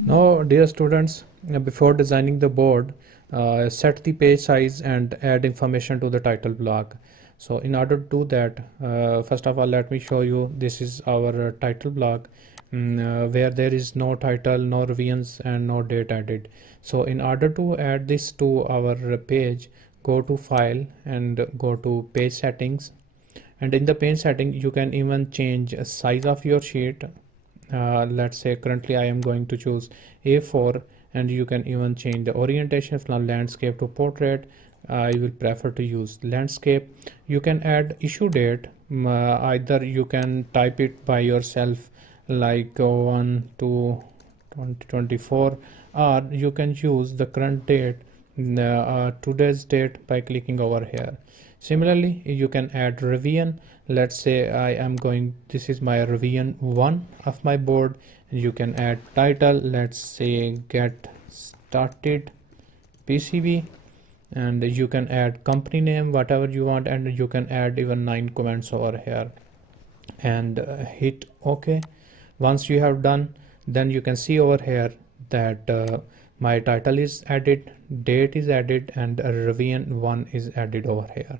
Now, dear students, before designing the board, set the page size and add information to the title block. So in order to do that, first of all, let me show you, this is our title block, where there is no title, no revisions, and no date added. So in order to add this to our page, go to File and go to Page Settings. And in the page setting, you can even change size of your sheet. Let's say currently I am going to choose A4, and you can even change the orientation from landscape to portrait. I will prefer to use landscape. You can add issue date. Either you can type it by yourself like 1 to 2024, or you can use the current date, today's date, by clicking over here. Similarly, you can add revision. Let's say I am going, this is my revision 1 of my board, and you can add title. Let's say get started PCB, and you can add company name, whatever you want, and you can add even 9 comments over here, and hit OK. Once you have done, then you can see over here that my title is added, date is added, and revision 1 is added over here.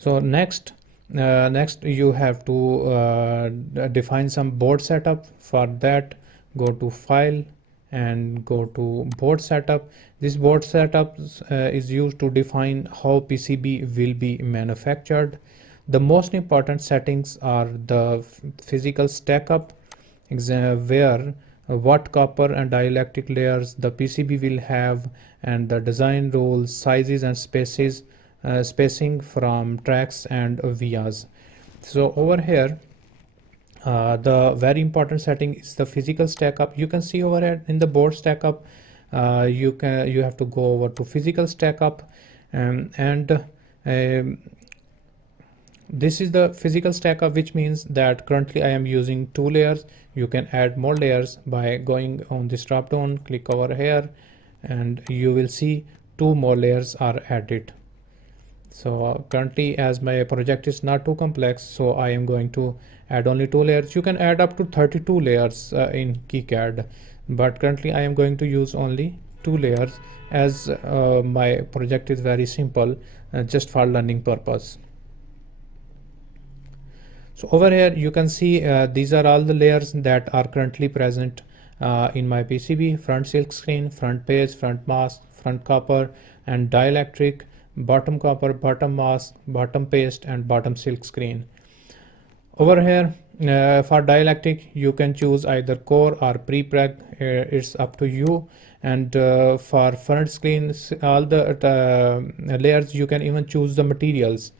So next you have to define some board setup. For that, go to File and go to Board Setup. This board setup is used to define how PCB will be manufactured. The most important settings are the physical stack up, where what copper and dielectric layers the PCB will have, and the design rules, sizes and spaces, spacing from tracks and vias. So over here, the very important setting is the physical stack up. You can see over here in the board stack up, you have to go over to physical stack up, and this is the physical stack up, which means that currently I am using 2 layers. You can add more layers by going on this drop down, click over here, and you will see 2 more layers are added. So currently, as my project is not too complex, so I am going to add only 2 layers. You can add up to 32 layers in KiCad, but currently I am going to use only 2 layers, as my project is very simple, just for learning purpose. So over here you can see these are all the layers that are currently present in my PCB: front silk screen, front page, front mask, front copper and dielectric, bottom copper, bottom mask, bottom paste, and bottom silk screen. Over here, for dielectric, you can choose either core or pre-preg. It's up to you. And for front screen, all the layers, you can even choose the materials.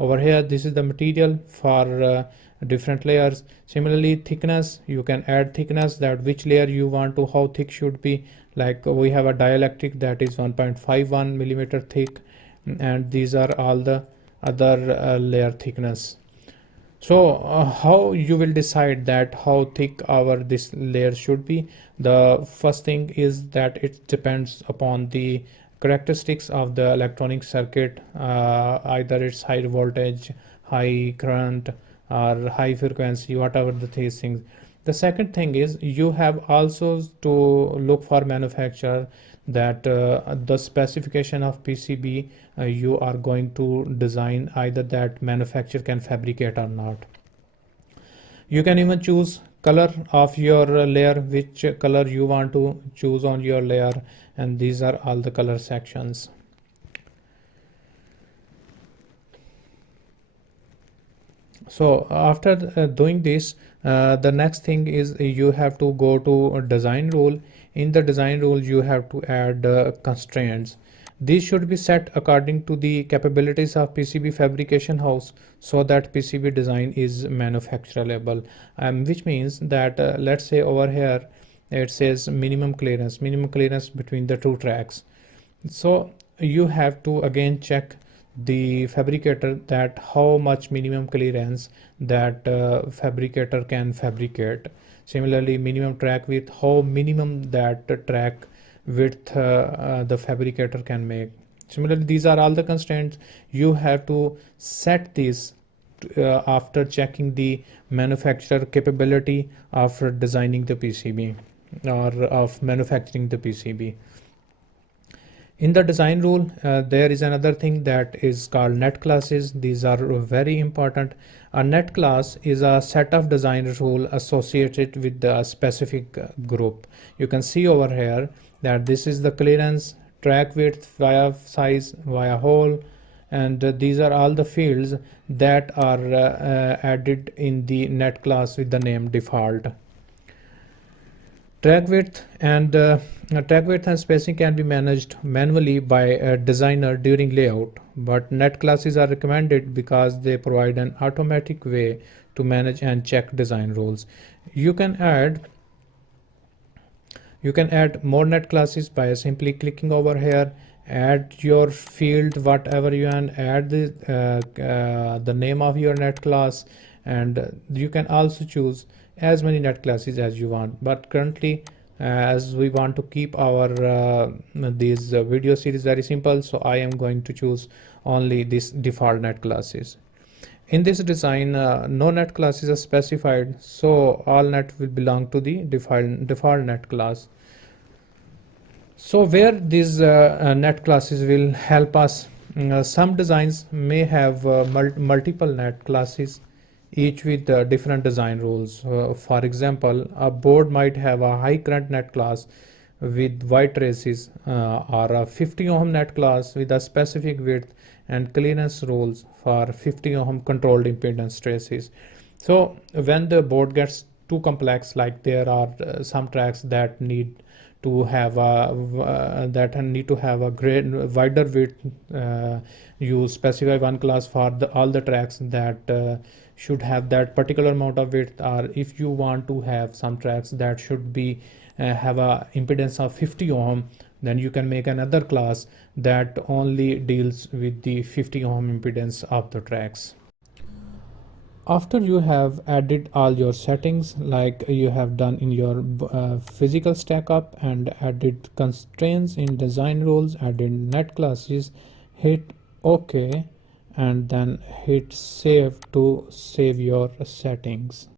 Over here, this is the material for different layers. Similarly, thickness, you can add thickness, that which layer you want to, how thick should be. Like we have a dielectric that is 1.51 millimeter thick, and these are all the other layer thickness. So how you will decide that how thick our this layer should be? The first thing is that it depends upon the characteristics of the electronic circuit, either it's high voltage, high current, or high frequency, whatever these things. The second thing is you have also to look for manufacturer, that the specification of PCB you are going to design, either that manufacturer can fabricate or not. You can even choose color of your layer, which color you want to choose on your layer, and these are all the color sections. So after doing this, the next thing is you have to go to design rule. In the design rule, you have to add constraints. These should be set according to the capabilities of PCB fabrication house, so that PCB design is manufacturable, which means that let's say over here it says minimum clearance between the 2 tracks. So you have to again check the fabricator, that how much minimum clearance that fabricator can fabricate. Similarly, minimum track width, how minimum that track width the fabricator can make. Similarly, these are all the constraints. You have to set these after checking the manufacturer capability after designing the PCB or of manufacturing the PCB. In the design rule, there is another thing that is called net classes. These are very important. A net class is a set of design rule associated with the specific group. You can see over here that this is the clearance, track width, via size, via hole, and these are all the fields that are added in the net class with the name default. Track width and spacing can be managed manually by a designer during layout, but net classes are recommended because they provide an automatic way to manage and check design rules. You can add more net classes by simply clicking over here, add your field whatever you want, add the name of your net class, and you can also choose as many net classes as you want. But currently, as we want to keep our these video series very simple, so I am going to choose only this default net classes. In this design, no net classes are specified, so all net will belong to the default net class. So where these net classes will help us, some designs may have multiple net classes, each with different design rules. For example, a board might have a high current net class with white traces, or a 50 ohm net class with a specific width and clearance rules for 50 ohm controlled impedance traces. So when the board gets too complex, like there are some tracks that need to have a great wider width, you specify one class for all the tracks that should have that particular amount of width, or if you want to have some tracks that should be have a impedance of 50 ohm, then you can make another class that only deals with the 50 ohm impedance of the tracks. After you have added all your settings like you have done in your physical stack up, and added constraints in design rules, added net classes, hit OK, and then hit save to save your settings.